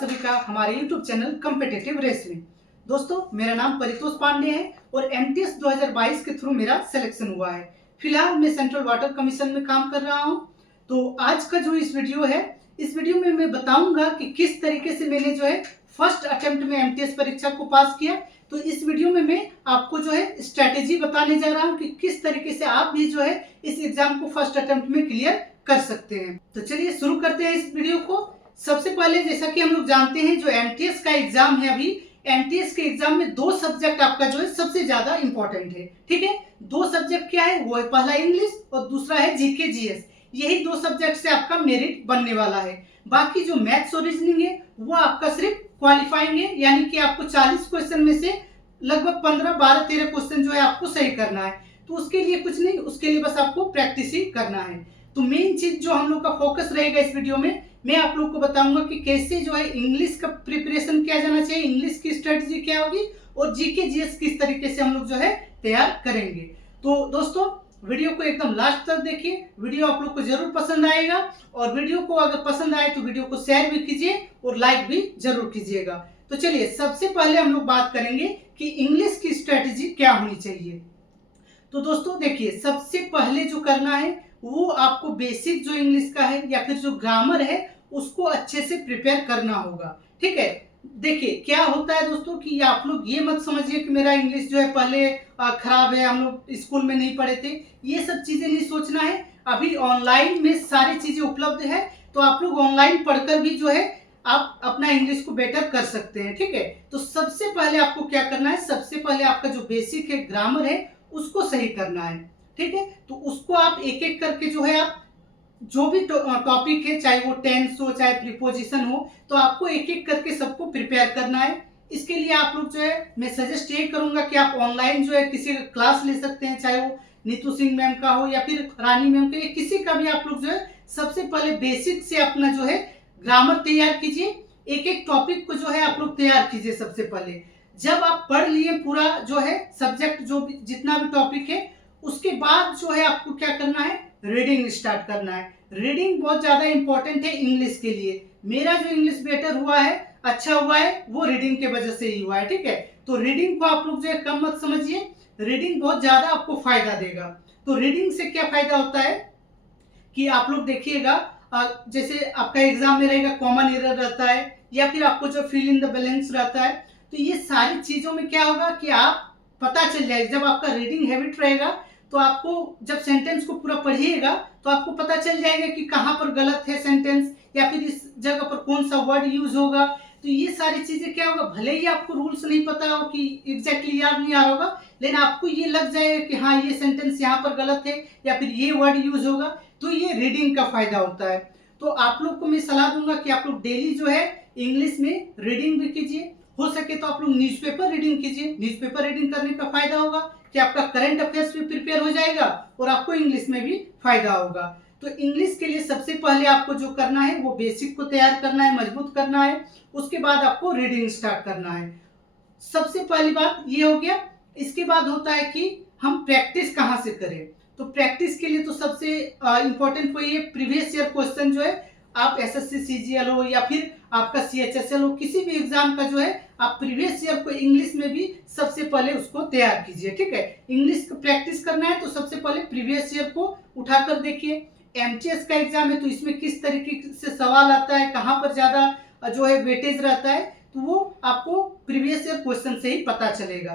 सभी का हमारे YouTube चैनल कॉम्पिटिटिव रेस में। दोस्तों, मेरा नाम परितोष पांडे है और एमटीएस 2022 के थ्रू मेरा सिलेक्शन हुआ है। फिलहाल मैं सेंट्रल वाटर कमीशन में काम कर रहा हूं। तो आज का जो इस वीडियो है, इस वीडियो में मैं बताऊंगा कि किस तरीके से मैंने जो है फर्स्ट अटेम्प्ट में एमटीएस परीक्षा को पास किया। तो इस वीडियो में मैं आपको जो है स्ट्रेटेजी बताने जा रहा हूं कि किस तरीके से आप भी जो है इस एग्जाम को फर्स्ट अटेम्प्ट में क्लियर कर सकते हैं। तो चलिए शुरू करते हैं इस वीडियो को। सबसे पहले जैसा कि हम लोग जानते हैं, जो एमटीएस का एग्जाम है, अभी एमटीएस के एग्जाम में दो सब्जेक्ट आपका जो है सबसे ज्यादा इंपॉर्टेंट है। ठीक है, दो सब्जेक्ट क्या है, वो है पहला इंग्लिश और दूसरा है जीके जीएस। यही दो सब्जेक्ट से आपका मेरिट बनने वाला है। बाकी जो मैथ्स और रीजनिंग है वो आपका सिर्फ क्वालिफाइंग है, यानी कि आपको 40 क्वेश्चन में से लगभग 15, 12, 13 क्वेश्चन जो है आपको सही करना है। तो उसके लिए कुछ नहीं, उसके लिए बस आपको प्रैक्टिस ही करना है। तो मेन चीज जो हम लोग का फोकस रहेगा इस वीडियो में, मैं आप लोग को बताऊंगा कि कैसे जो है इंग्लिश का प्रिपरेशन किया जाना चाहिए, इंग्लिश की स्ट्रेटजी क्या होगी और जीके जीएस किस तरीके से हम लोग जो है तैयार करेंगे। तो दोस्तों, वीडियो को एकदम लास्ट तक देखिए, वीडियो आप लोग को जरूर पसंद आएगा। और वीडियो को अगर पसंद आए तो वीडियो को शेयर भी कीजिए और लाइक भी जरूर कीजिएगा। तो चलिए सबसे पहले हम लोग बात करेंगे कि इंग्लिश की स्ट्रेटजी क्या होनी चाहिए। तो दोस्तों देखिए, सबसे पहले जो करना है वो आपको बेसिक जो इंग्लिश का है या फिर जो ग्रामर है उसको अच्छे से प्रिपेयर करना होगा। ठीक है, देखिए क्या होता है दोस्तों कि आप लोग ये मत समझिए कि मेरा इंग्लिश जो है पहले खराब है, हम लोग स्कूल में नहीं पढ़े थे, ये सब चीजें नहीं सोचना है। अभी ऑनलाइन में सारी चीजें उपलब्ध है, तो आप लोग ऑनलाइन पढ़कर भी जो है आप अपना इंग्लिश को बेटर कर सकते हैं। ठीक है, तो सबसे पहले आपको क्या करना है, सबसे पहले आपका जो बेसिक है ग्रामर है उसको सही करना है। ठीक है, तो उसको आप एक एक करके जो है आप जो भी टॉपिक है, चाहे वो टेंस हो चाहे प्रीपोजिशन हो, तो आपको एक एक करके सबको प्रिपेयर करना है। इसके लिए आप लोग जो है, मैं सजेस्ट ये करूंगा कि आप ऑनलाइन जो है किसी का क्लास ले सकते हैं, चाहे वो नीतू सिंह मैम का हो या फिर रानी मैम का, किसी का भी। आप लोग जो है सबसे पहले बेसिक से अपना जो है ग्रामर तैयार कीजिए, एक एक टॉपिक को जो है आप लोग तैयार कीजिए। सबसे पहले जब आप पढ़ लिए पूरा जो है सब्जेक्ट, जो भी जितना भी टॉपिक है, उसके बाद जो है आपको क्या करना है, रीडिंग स्टार्ट करना है। रीडिंग बहुत ज्यादा इंपॉर्टेंट है इंग्लिश के लिए। मेरा जो इंग्लिश बेटर हुआ है, अच्छा हुआ है, वो रीडिंग के वजह से ही हुआ है। ठीक है, तो रीडिंग को आप लोग जो है कम मत समझिए, रीडिंग बहुत ज्यादा आपको फायदा देगा। तो रीडिंग से क्या फायदा होता है कि आप लोग देखिएगा, जैसे आपका एग्जाम में रहेगा कॉमन एरर रहता है या फिर आपको जो फिल इन द बैलेंस रहता है, तो ये सारी चीजों में क्या होगा कि आप पता चल जाएगा। जब आपका रीडिंग हैबिट रहेगा तो आपको जब सेंटेंस को पूरा पढ़िएगा तो आपको पता चल जाएगा कि कहाँ पर गलत है सेंटेंस या फिर इस जगह पर कौन सा वर्ड यूज होगा। तो ये सारी चीजें क्या होगा, भले ही आपको रूल्स नहीं पता हो कि एग्जैक्टली याद नहीं आ रहा होगा, लेकिन आपको ये लग जाएगा कि हाँ ये सेंटेंस यहाँ पर गलत है या फिर ये वर्ड यूज होगा। तो ये रीडिंग का फायदा होता है। तो आप लोग को मैं सलाह दूंगा कि आप लोग डेली जो है इंग्लिश में रीडिंग भी कीजिए। हो सके तो आप लोग न्यूज़पेपर रीडिंग कीजिए। न्यूज़पेपर रीडिंग करने का फायदा होगा कि आपका करंट अफेयर्स भी प्रिपेयर हो जाएगा और आपको इंग्लिश में भी फायदा होगा। तो इंग्लिश के लिए सबसे पहले आपको जो करना है वो बेसिक को तैयार करना है, मजबूत करना है। उसके बाद आपको रीडिंग स्टार्ट करना है। सबसे पहली बात ये हो गया। इसके बाद होता है कि हम प्रैक्टिस कहाँ से करें। तो प्रैक्टिस के लिए तो सबसे इंपॉर्टेंट वही है, प्रीवियस ईयर क्वेश्चन जो है, आप एसएससी सीजीएल हो या फिर आपका सीएचएसएल हो, किसी भी एग्जाम का जो है आप प्रीवियस ईयर को इंग्लिश में भी सबसे पहले उसको तैयार कीजिए। ठीक है, इंग्लिश का प्रैक्टिस करना है तो सबसे पहले प्रीवियस ईयर को उठाकर देखिए। एमटीएस का एग्जाम है तो इसमें किस तरीके से सवाल आता है, कहाँ पर ज्यादा जो है वेटेज रहता है, तो वो आपको प्रीवियस ईयर क्वेश्चन से ही पता चलेगा।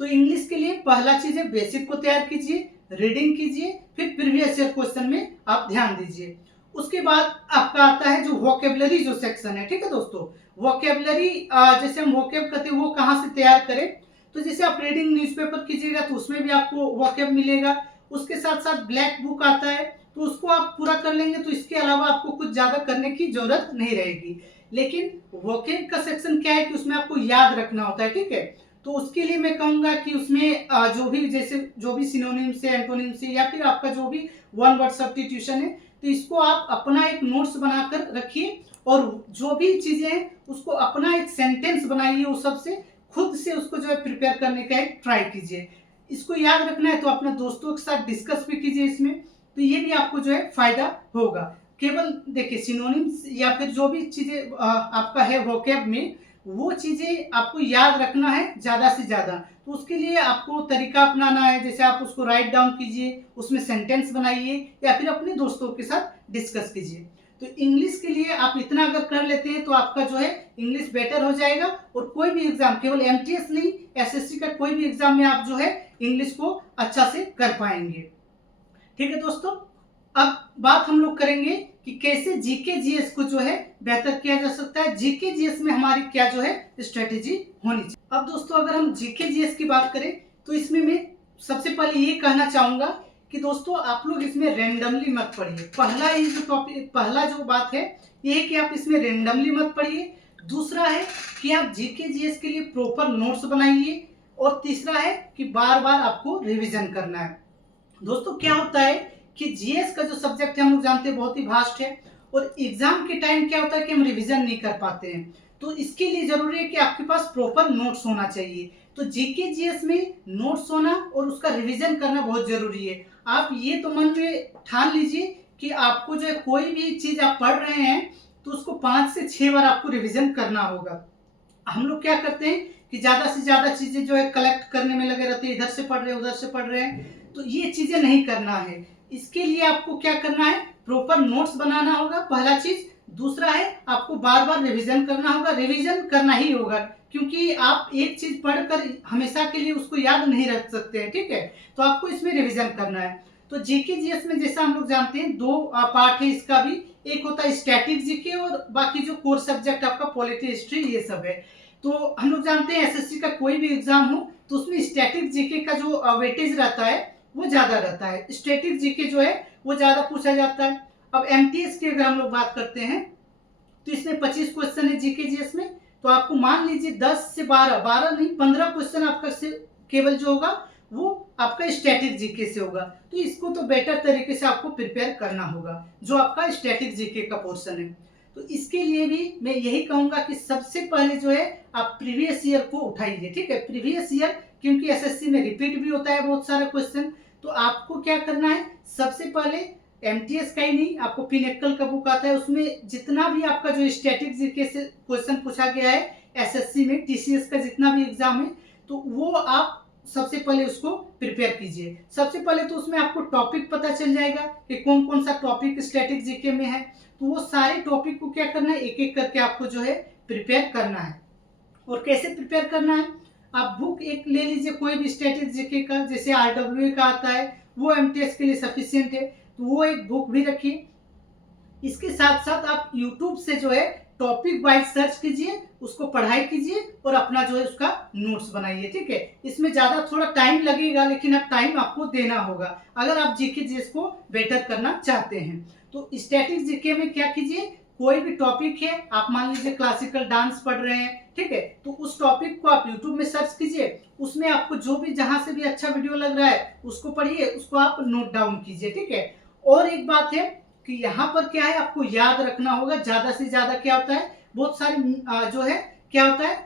तो इंग्लिश के लिए पहला चीज है, बेसिक को तैयार कीजिए, रीडिंग कीजिए, फिर प्रीवियस ईयर क्वेश्चन में आप ध्यान दीजिए। उसके बाद आपका आता है जो वोकेबलरी जो सेक्शन है। ठीक है दोस्तों, वोकेबलरी जैसे हम वोकेब करते हैं वो कहाँ से तैयार करें, तो जैसे आप रीडिंग न्यूज़पेपर कीजिएगा तो उसमें भी आपको वोकेब मिलेगा। उसके साथ साथ ब्लैक बुक आता है तो उसको आप पूरा कर लेंगे, तो इसके अलावा आपको कुछ ज्यादा करने की जरूरत नहीं रहेगी। लेकिन वोकेब का सेक्शन क्या है कि उसमें आपको याद रखना होता है। ठीक है, तो उसके लिए मैं कहूंगा कि उसमें जो भी जैसे जो भी सिनोनिम से, एंटोनिम से या फिर आपका जो भी वन वर्ड सब्स्टिट्यूशन है, तो इसको आप अपना एक नोट्स बनाकर रखिए और जो भी चीजें हैं उसको अपना एक सेंटेंस बनाइए, उस सब से खुद से उसको जो है प्रिपेयर करने का एक ट्राई कीजिए। इसको याद रखना है तो अपने दोस्तों के साथ डिस्कस भी कीजिए इसमें, तो ये भी आपको जो है फायदा होगा। केवल देखिए सिनोनिम्स या फिर जो भी चीज़ें आपका है वोकैब में, वो चीज़ें आपको याद रखना है ज़्यादा से ज़्यादा। तो उसके लिए आपको तरीका अपनाना है, जैसे आप उसको राइट डाउन कीजिए, उसमें सेंटेंस बनाइए या फिर अपने दोस्तों के साथ डिस्कस कीजिए। तो इंग्लिश के लिए आप इतना अगर कर लेते हैं तो आपका जो है इंग्लिश बेटर हो जाएगा, और कोई भी एग्जाम, केवल एमटीएस नहीं, एसएससी का कोई भी एग्जाम में आप जो है इंग्लिश को अच्छा से कर पाएंगे। ठीक है दोस्तों, अब बात हम लोग करेंगे कि कैसे जीके जीएस को जो है बेहतर किया जा सकता है, जीके जीएस में हमारी क्या जो है स्ट्रेटेजी होनी चाहिए। अब दोस्तों अगर हम जीके जीएस की बात करें तो इसमें मैं सबसे पहले ये कहना चाहूंगा कि दोस्तों आप लोग इसमें रेंडमली मत पढ़िए। पहला ये जो टॉपिक, पहला जो बात है ये है कि आप इसमें रेंडमली मत पढ़िए। दूसरा है कि आप जीके जीएस के लिए प्रॉपर नोट्स बनाइए, और तीसरा है कि बार बार आपको रिविजन करना है। दोस्तों क्या होता है कि जीएस का जो सब्जेक्ट है हम लोग जानते हैं बहुत ही वास्ट है, और एग्जाम के टाइम क्या होता है कि हम रिवीजन नहीं कर पाते हैं। तो इसके लिए जरूरी है कि आपके पास प्रॉपर नोट्स होना चाहिए। तो जीके जीएस में नोट्स होना और उसका रिवीजन करना बहुत जरूरी है। आप ये तो मन में ठान लीजिए कि आपको जो है कोई भी चीज आप पढ़ रहे हैं तो उसको 5 से 6 बार आपको रिवीजन करना होगा। हम लोग क्या करते हैं कि ज्यादा से ज्यादा चीजें जो है कलेक्ट करने में लगे रहते हैं, इधर से पढ़ रहे हैं उधर से पढ़ रहे हैं, तो ये चीजें नहीं करना है। इसके लिए आपको क्या करना है, प्रॉपर नोट्स बनाना होगा, पहला चीज। दूसरा है आपको बार बार रिवीजन करना होगा, रिवीजन करना ही होगा, क्योंकि आप एक चीज पढ़कर हमेशा के लिए उसको याद नहीं रख सकते हैं। ठीक है, तो आपको इसमें रिवीजन करना है। तो जीके जीएस में जैसा हम लोग जानते हैं दो पार्ट है इसका भी, एक होता है स्टैटिक जीके और बाकी जो कोर सब्जेक्ट आपका पॉलिटी हिस्ट्री ये सब है। तो हम लोग जानते हैं एसएससी का कोई भी एग्जाम हो तो उसमें स्टैटिक जीके का जो वेटेज रहता है वो ज्यादा रहता है, स्टैटिक जीके जो है वो ज्यादा पूछा जाता है। अब एमटीएस की अगर हम लोग बात करते हैं तो इसमें 25 क्वेश्चन है जीके जीएस में, तो आपको मान लीजिए 10 से 12 नहीं 15 क्वेश्चन आपका से केवल जो होगा वो आपका स्टैटिक जीके से होगा। तो इसको तो बेटर तरीके से आपको प्रिपेयर करना होगा, जो आपका स्टैटिक जीके का पोर्शन है। तो इसके लिए भी मैं यही कहूंगा कि सबसे पहले जो है आप प्रीवियस ईयर को उठाइए। ठीक है, प्रीवियस ईयर, क्योंकि एसएससी में रिपीट भी होता है बहुत सारा क्वेश्चन। तो आपको क्या करना है, सबसे पहले एमटीएस का ही नहीं, आपको पिनेक्कल का बुक आता है, उसमें जितना भी आपका जो स्टैटिक जीके से क्वेश्चन पूछा गया है एसएससी में, टीसीएस का जितना भी एग्जाम है, तो वो आप सबसे पहले उसको प्रिपेयर कीजिए। सबसे पहले तो उसमें आपको टॉपिक पता चल जाएगा कि कौन कौन सा टॉपिक स्टैटिक जीके में है। तो वो सारे टॉपिक को क्या करना है, एक एक करके आपको जो है प्रिपेयर करना है। और कैसे प्रिपेयर करना है, आप बुक एक ले लीजिए कोई भी स्टैटिक जीके का, जैसे आरडब्ल्यूए का आता है, वो एमटीएस के लिए सफिशिएंट है, तो वो एक बुक भी रखिए। इसके साथ साथ आप यूट्यूब से जो है टॉपिक वाइज सर्च कीजिए, उसको पढ़ाई कीजिए और अपना जो है उसका नोट्स बनाइए। ठीक है, इसमें ज्यादा थोड़ा टाइम लगेगा, लेकिन अब टाइम आपको देना होगा अगर आप जीके जीएस को बेटर करना चाहते हैं। तो स्टैटिक जीके में क्या कीजिए, कोई भी टॉपिक है, आप मान लीजिए क्लासिकल डांस पढ़ रहे हैं, ठीक है, तो उस टॉपिक को आप यूट्यूब में सर्च कीजिए, उसमें आपको जो भी जहां से भी अच्छा वीडियो लग रहा है उसको पढ़िए, उसको आप नोट डाउन कीजिए। ठीक है, और एक बात है कि यहाँ पर क्या है, आपको याद रखना होगा ज्यादा से ज्यादा। क्या होता है, बहुत सारे जो है क्या होता है,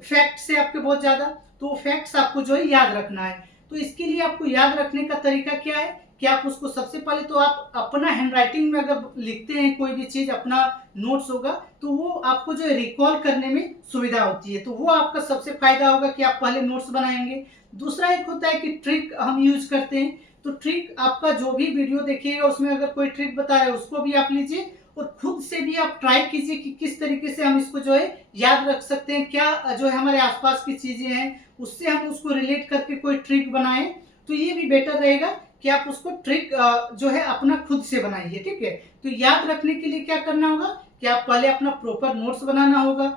फैक्ट्स है आपके बहुत ज्यादा, तो फैक्ट्स आपको जो है याद रखना है। तो इसके लिए आपको याद रखने का तरीका क्या है कि आप उसको सबसे पहले तो आप अपना हैंडराइटिंग में अगर लिखते हैं कोई भी चीज, अपना नोट्स होगा, तो वो आपको जो है रिकॉल करने में सुविधा होती है, तो वो आपका सबसे फायदा होगा कि आप पहले नोट्स बनाएंगे। दूसरा एक होता है कि ट्रिक हम यूज करते हैं, तो ट्रिक आपका जो भी वीडियो देखिएगा उसमें अगर कोई ट्रिक बता रहा है उसको भी आप लीजिए, और खुद से भी आप ट्राई कीजिए कि किस तरीके से हम इसको जो है याद रख सकते हैं, क्या जो है हमारे आसपास की चीजें हैं उससे हम उसको रिलेट करके कोई ट्रिक बनाएं। तो ये भी बेटर रहेगा कि आप उसको ट्रिक जो है अपना खुद से बनाइए। ठीक है, तो याद रखने के लिए क्या करना होगा कि आप पहले अपना प्रॉपर नोट्स बनाना होगा,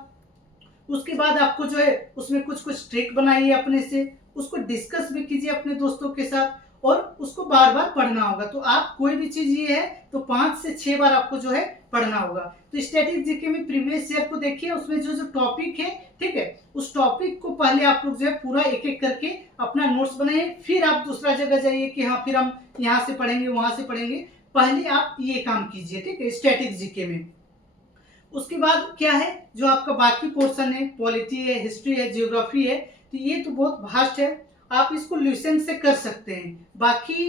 उसके बाद आपको जो है उसमें कुछ कुछ ट्रिक बनाइए अपने से, उसको डिस्कस भी कीजिए अपने दोस्तों के साथ, और उसको बार बार पढ़ना होगा। तो आप कोई भी चीज ये है तो 5 से 6 बार आपको जो है पढ़ना होगा। तो स्टैटिक जीके में प्रीवियस ईयर को देखिए, उसमें जो जो टॉपिक है, ठीक है, उस टॉपिक को पहले आप लोग जो है पूरा एक एक करके अपना नोट्स बनाइए, फिर आप दूसरा जगह जाइए कि हाँ फिर हम यहाँ से पढ़ेंगे वहां से पढ़ेंगे, पहले आप ये काम कीजिए। ठीक है, स्टैटिक जीके में। उसके बाद क्या है, जो आपका बाकी पोर्शन है, पॉलिटी है, हिस्ट्री है, जियोग्राफी है, तो ये तो बहुत वास्ट है, आप इसको लिसन से कर सकते हैं। बाकी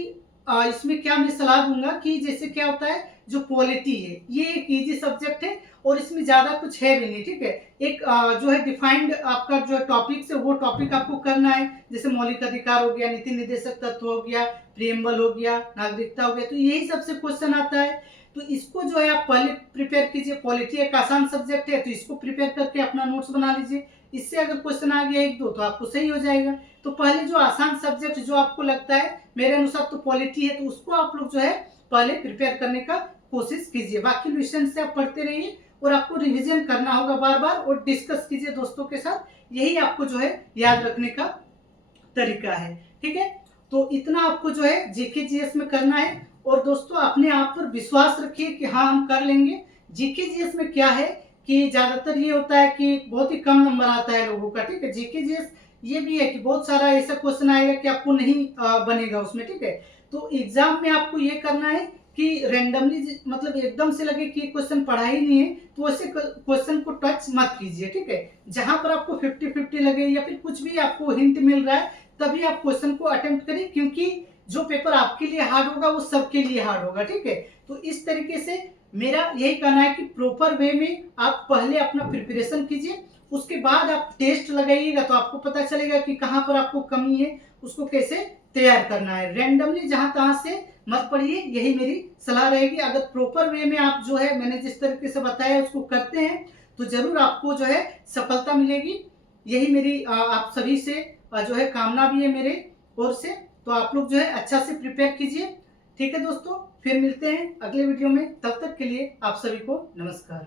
इसमें क्या मैं सलाह दूंगा कि जैसे क्या होता है, जो पॉलिटी है ये एक इजी सब्जेक्ट है और इसमें ज्यादा कुछ है भी नहीं, ठीक है। एक जो है डिफाइंड आपका जो टॉपिक है वो टॉपिक आपको करना है, जैसे मौलिक अधिकार हो गया, नीति निर्देशक तत्व हो गया, प्रिएम्बल हो गया, नागरिकता हो गया, तो यही सबसे क्वेश्चन आता है। तो इसको जो है आप पहले प्रिपेयर कीजिए। पॉलिटी एक आसान सब्जेक्ट है, तो इसको प्रिपेयर करके अपना नोट्स बना लीजिए। इससे अगर क्वेश्चन आ गया एक दो तो आपको सही हो जाएगा। तो पहले जो आसान सब्जेक्ट जो आपको लगता है, मेरे अनुसार तो पॉलिटी है, तो उसको आप लोग जो है पहले प्रिपेयर करने का कोशिश कीजिए। बाकी क्वेश्चन से आप पढ़ते रहिए और आपको रिवीजन करना होगा बार बार, और डिस्कस कीजिए दोस्तों के साथ। यही आपको जो है याद रखने का तरीका है, ठीक है। तो इतना आपको जो है जीके जीएस में करना है। और दोस्तों अपने आप पर विश्वास रखिए कि हाँ हम कर लेंगे। जीके जीएस में क्या है कि ज्यादातर ये होता है कि बहुत ही कम नंबर आता है लोगों का, ठीक है। जीके जीएस ये भी है कि बहुत सारा ऐसा क्वेश्चन आएगा कि आपको नहीं बनेगा उसमें, ठीक है। तो एग्जाम में आपको ये करना है कि रैंडमली, मतलब एकदम से लगे कि क्वेश्चन पढ़ा ही नहीं है तो ऐसे क्वेश्चन को टच मत कीजिए, ठीक है। जहां पर आपको 50-50 लगे या फिर कुछ भी आपको हिंट मिल रहा है तभी आप क्वेश्चन को अटेम्प्ट करें, क्योंकि जो पेपर आपके लिए हार्ड होगा वो सबके लिए हार्ड होगा, ठीक है। तो इस तरीके से मेरा यही कहना है कि प्रॉपर वे में आप पहले अपना प्रिपरेशन कीजिए, उसके बाद आप टेस्ट लगाइएगा तो आपको पता चलेगा कि कहाँ पर आपको कमी है, उसको कैसे तैयार करना है। रैंडमली जहां तहां से मत पढ़िए, यही मेरी सलाह रहेगी। अगर प्रॉपर वे में आप जो है मैंने जिस तरीके से बताया उसको करते हैं तो जरूर आपको जो है सफलता मिलेगी। यही मेरी आप सभी से जो है कामना भी है मेरे ओर से। तो आप लोग जो है अच्छा से प्रिपेयर कीजिए, ठीक है दोस्तों। फिर मिलते हैं अगले वीडियो में, तब तक के लिए आप सभी को नमस्कार।